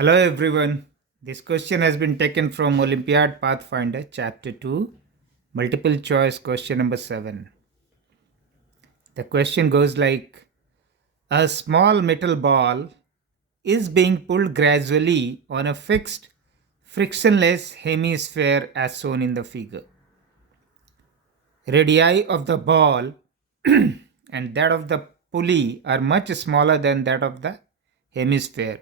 Hello everyone. This question has been taken from Olympiad Pathfinder Chapter 2, multiple choice question number 7. The question goes like a small metal ball is being pulled gradually on a fixed frictionless hemisphere as shown in the figure. Radii of the ball and that of the pulley are much smaller than that of the hemisphere.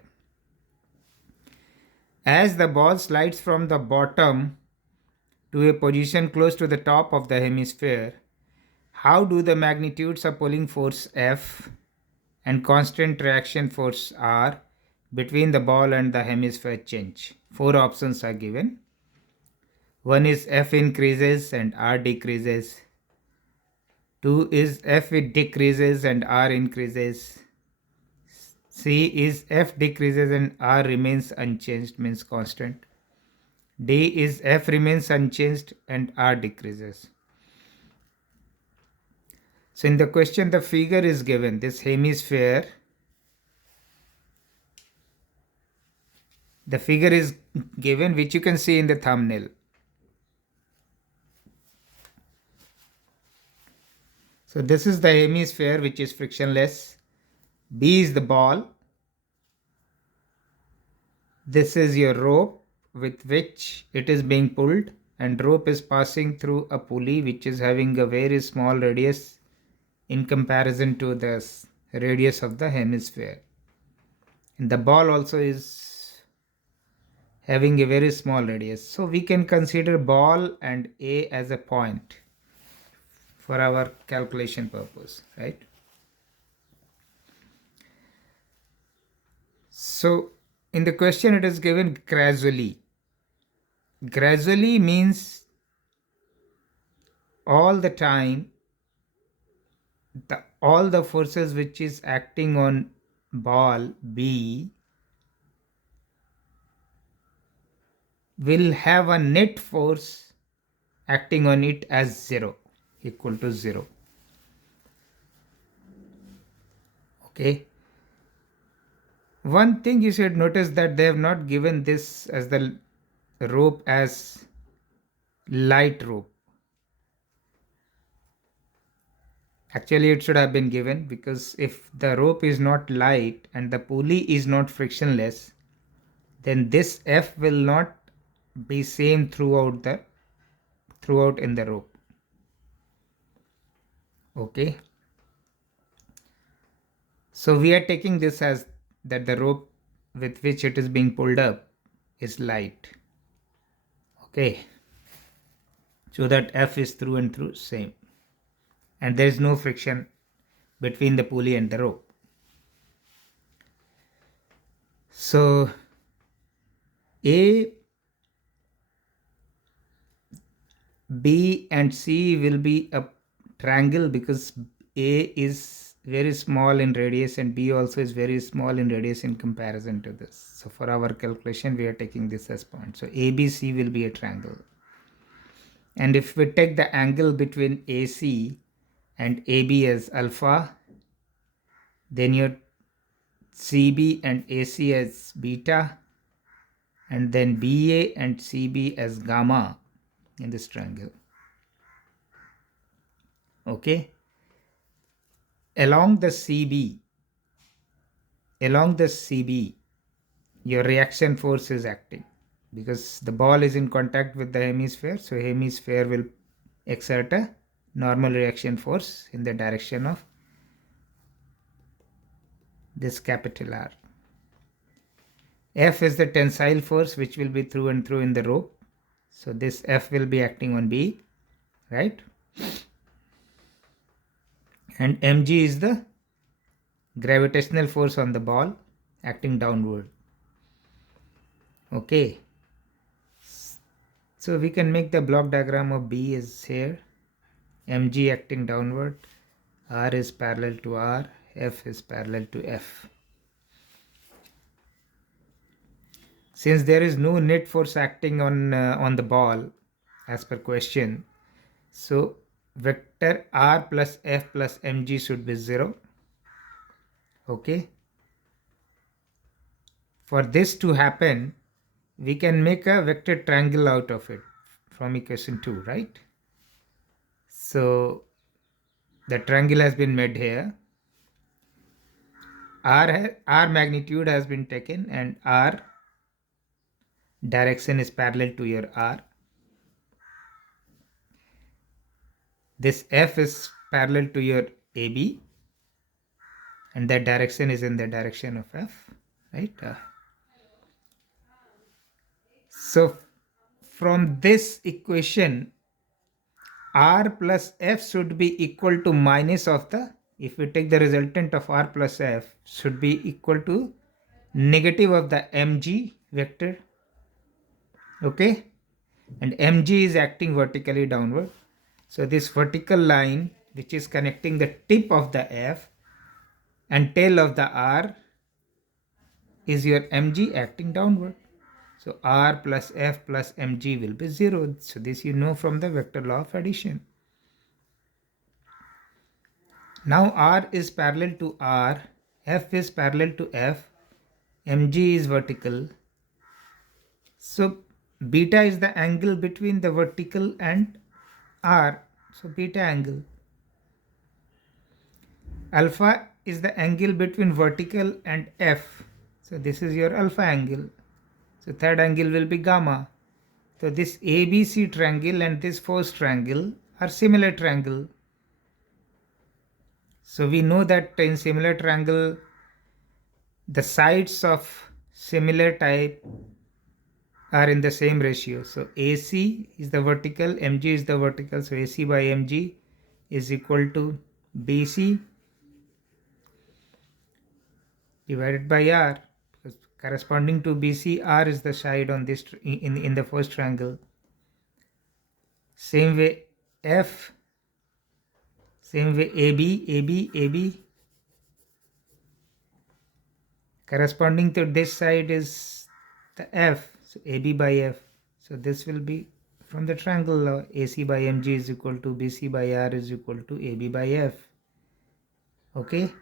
As the ball slides from the bottom to a position close to the top of the hemisphere, how do the magnitudes of pulling force F and constant reaction force R between the ball and the hemisphere change? Four options are given. One is F increases and R decreases. Two is F it decreases and R increases. C is F decreases and R remains unchanged, means constant. D is F remains unchanged and R decreases. So in the question, the figure is given, this hemisphere. The figure is given, which you can see in the thumbnail. So this is the hemisphere, which is frictionless. B is the ball. This is your rope with which it is being pulled, and rope is passing through a pulley which is having a very small radius in comparison to the radius of the hemisphere. And the ball also is having a very small radius. So we can consider ball and A as a point for our calculation purpose, right? So in the question it is given gradually. Gradually means all the time all the forces which is acting on ball B will have a net force acting on it as 0, equal to 0. Okay. One thing you should notice that they have not given this as the rope as light rope. Actually, it should have been given, because if the rope is not light and the pulley is not frictionless, then this F will not be same throughout in the rope. Okay. So we are taking this as that the rope with which it is being pulled up is light. Okay. So that F is through and through same. And there is no friction between the pulley and the rope. So A, B and C will be a triangle, because A is very small in radius and B also is very small in radius in comparison to this. So for our calculation we are taking this as point. So ABC will be a triangle. And if we take the angle between AC and AB as alpha, then your CB and AC as beta, and then BA and CB as gamma in this triangle. Okay. Along the CB, your reaction force is acting, because the ball is in contact with the hemisphere. So hemisphere will exert a normal reaction force in the direction of this capital R. F is the tensile force which will be through and through in the rope. So this F will be acting on B, right? And mg is the gravitational force on the ball acting downward. Okay. So we can make the block diagram of B is here. Mg acting downward, R is parallel to R, F is parallel to F. Since there is no net force acting on the ball as per question, so vector R plus F plus mg should be 0. Okay. For this to happen, we can make a vector triangle out of it from equation 2, right? So the triangle has been made here. R magnitude has been taken and R direction is parallel to your R. This F is parallel to your AB and that direction is in the direction of F, right? So from this equation, R plus F should be equal to minus of the, if we take the resultant of R plus F, should be equal to negative of the mg vector, okay? And mg is acting vertically downward. So this vertical line which is connecting the tip of the F and tail of the R is your mg acting downward. So R plus F plus mg will be 0. So this you know from the vector law of addition. Now R is parallel to R, F is parallel to F, mg is vertical. So beta is the angle between the vertical and R. So beta angle. Alpha is the angle between vertical and F. So this is your alpha angle. So third angle will be gamma. So this ABC triangle and this first triangle are similar triangle. So we know that in similar triangle, the sides of similar type are in the same ratio. So AC is the vertical, MG is the vertical. So AC by MG is equal to BC divided by R, because corresponding to BC, R is the side on this in the first triangle. Same way F, same way AB, corresponding to this side is the F, so AB by F. So this will be from the triangle AC by MG is equal to BC by R is equal to AB by F. Okay.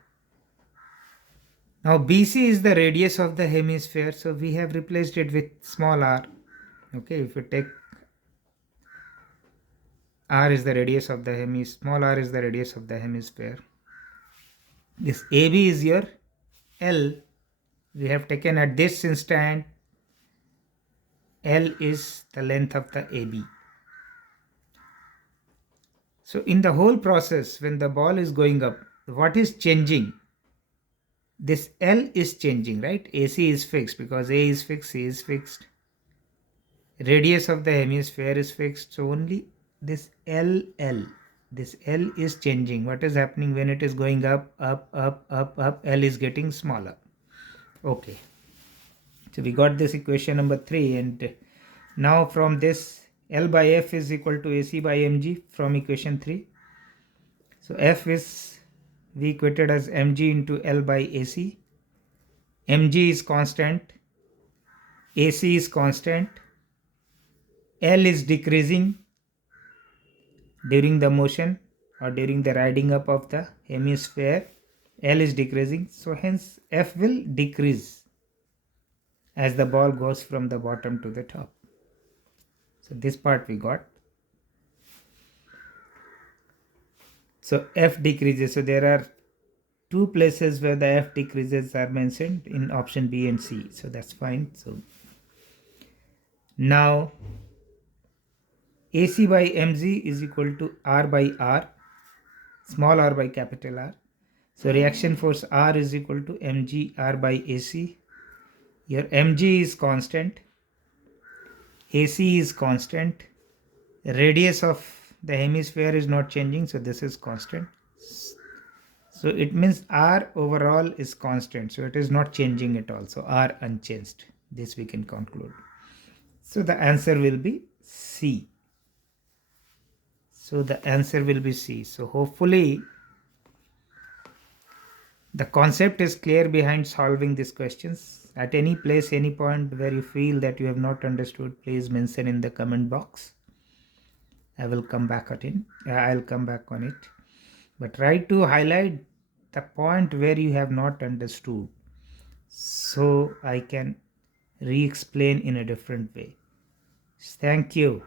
Now BC is the radius of the hemisphere, so we have replaced it with small r. Okay, if you take r is the radius of the hemisphere, small r is the radius of the hemisphere. This AB is your L. We have taken at this instant L is the length of the AB. So in the whole process, when the ball is going up, what is changing? This L is changing, right? AC is fixed because A is fixed, C is fixed. Radius of the hemisphere is fixed. So only this L is changing. What is happening when it is going up, L is getting smaller. Okay. So we got this equation number 3, and now from this L by F is equal to AC by mg from equation 3. So F is, we equated as mg into L by AC. Mg is constant, AC is constant, L is decreasing during the motion or during the riding up of the hemisphere. L is decreasing, so hence F will decrease as the ball goes from the bottom to the top. So this part we got. So F decreases. So there are two places where the F decreases are mentioned in option B and C. So that's fine. So now AC by mg is equal to R by R, small r by capital R. So reaction force R is equal to mg R by AC. Your mg is constant, AC is constant, radius of the hemisphere is not changing, so this is constant. So it means R overall is constant, so it is not changing at all. So R unchanged. This we can conclude. So the answer will be C. So the answer will be C. So hopefully the concept is clear behind solving these questions. At any place, any point where you feel that you have not understood, please mention in the comment box. I will come back at it. I'll come back on it. But try to highlight the point where you have not understood, so I can re explain in a different way. Thank you.